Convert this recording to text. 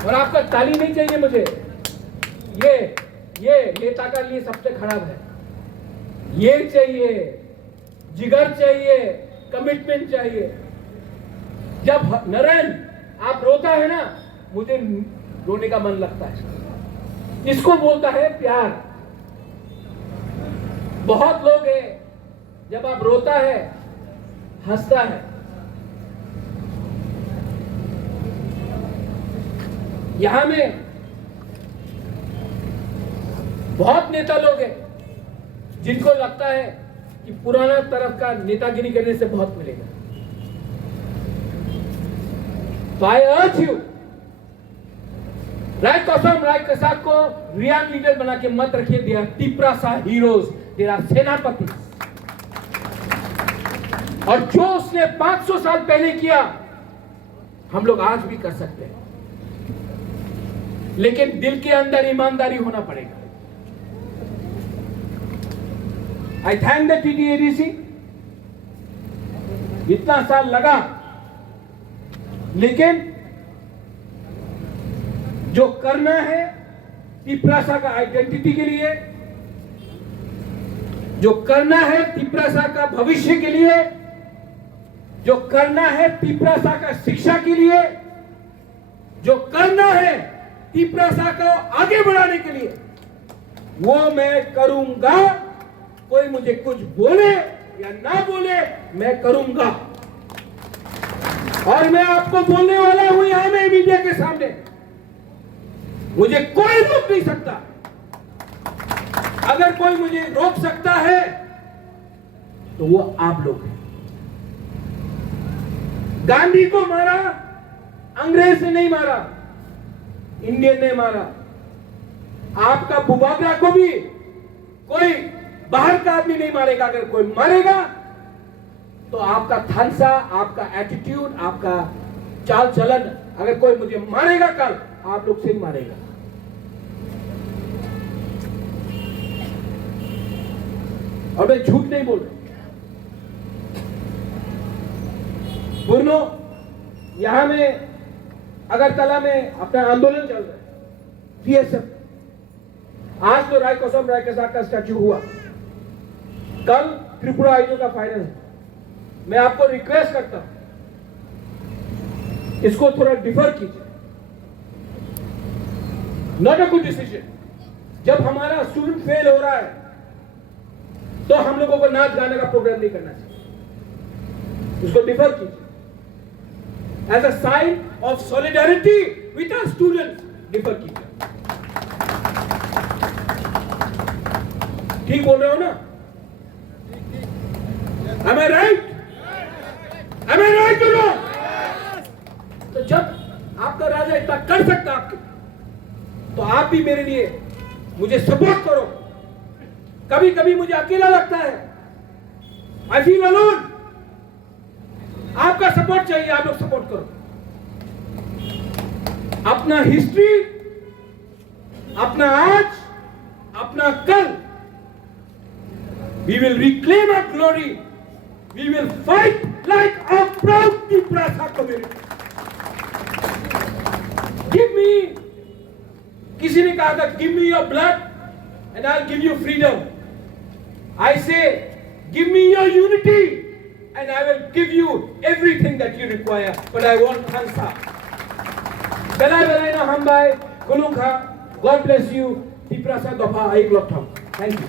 और आपका ताली नहीं चाहिए मुझे। ये नेता का लिए सबसे खराब है। ये चाहिए, जिगर चाहिए, कमिटमेंट चाहिए। जब नरेंद्र आप रोता है ना, मुझे रोने का मन लगता है। इसको बोलता है प्यार। बहुत लोग हैं, जब आप रोता है हंसता है। यहां में बहुत नेता लोग हैं जिनको लगता है कि पुराना तरफ का नेतागिरी करने से बहुत मिलेगा। तो आई अर्ज यू, राय कौशम राय कसाक को रियल लीडर बना के मत रखिए। They are Tiprasa heroes, they are सेनापति। और जो उसने 500 साल पहले किया, हम लोग आज भी कर सकते हैं, लेकिन दिल के अंदर ईमानदारी होना पड़ेगा। आई थैंक द TTADC। इतना साल लगा, लेकिन जो करना है तिपरासा का आइडेंटिटी के लिए, जो करना है तिपरासा का भविष्य के लिए, जो करना है तिपरासा का शिक्षा के लिए, जो करना है तिपरासा को आगे बढ़ाने के लिए, वो मैं करूंगा। कोई मुझे कुछ बोले या ना बोले, मैं करूंगा। और मैं आपको बोलने वाला हूं यहां में मीडिया के सामने, मुझे कोई रोक नहीं सकता। अगर कोई मुझे रोक सकता है तो वो आप लोग हैं। गांधी को मारा अंग्रेज ने नहीं मारा, इंडियन ने मारा। आपका बुबागरा को भी कोई बाहर का आदमी नहीं मारेगा। अगर कोई मारेगा तो आपका थानसा, आपका एटीट्यूड, आपका चाल चलन, अगर कोई मुझे मारेगा कल, आप लोग से ही मारेगा। और मैं झूठ नहीं बोल रहा। पूर्णो यहां में अगरतला में अपना आंदोलन चल रहा है, TSF। आज तो राय कौशम राय कसाक का स्टैच्यू हुआ, कल त्रिपुरा आईओ का फाइनल है। मैं आपको रिक्वेस्ट करता हूं, इसको थोड़ा डिफर कीजिए। Not a good decision. जब हमारा स्टूडेंट फेल हो रहा है तो हम लोगों को नाच गाने का प्रोग्राम नहीं करना चाहिए। इसको डिफर कीजिए as a sign of solidarity with our students. Defer कीजिए। ठीक बोल रहे हो ना? Am I right? Am I right or not? तो जब आपका राजा इतना कर सकता आपके, तो आप भी मेरे लिए मुझे सपोर्ट करो। कभी कभी मुझे अकेला लगता है, I feel alone। आपका सपोर्ट चाहिए, आप लोग सपोर्ट करो। अपना हिस्ट्री, अपना आज, अपना कल, we will reclaim our glory। We will fight like a proud Tiprasa community। Give me, किसी ने कहा था give me your blood and I'll give you freedom। I say give me your unity and I will give you everything that you require, but I want Khansa। Belai belai na hambai kulung kha। God bless you। Tiprasa dofa aik lotham। Thank you।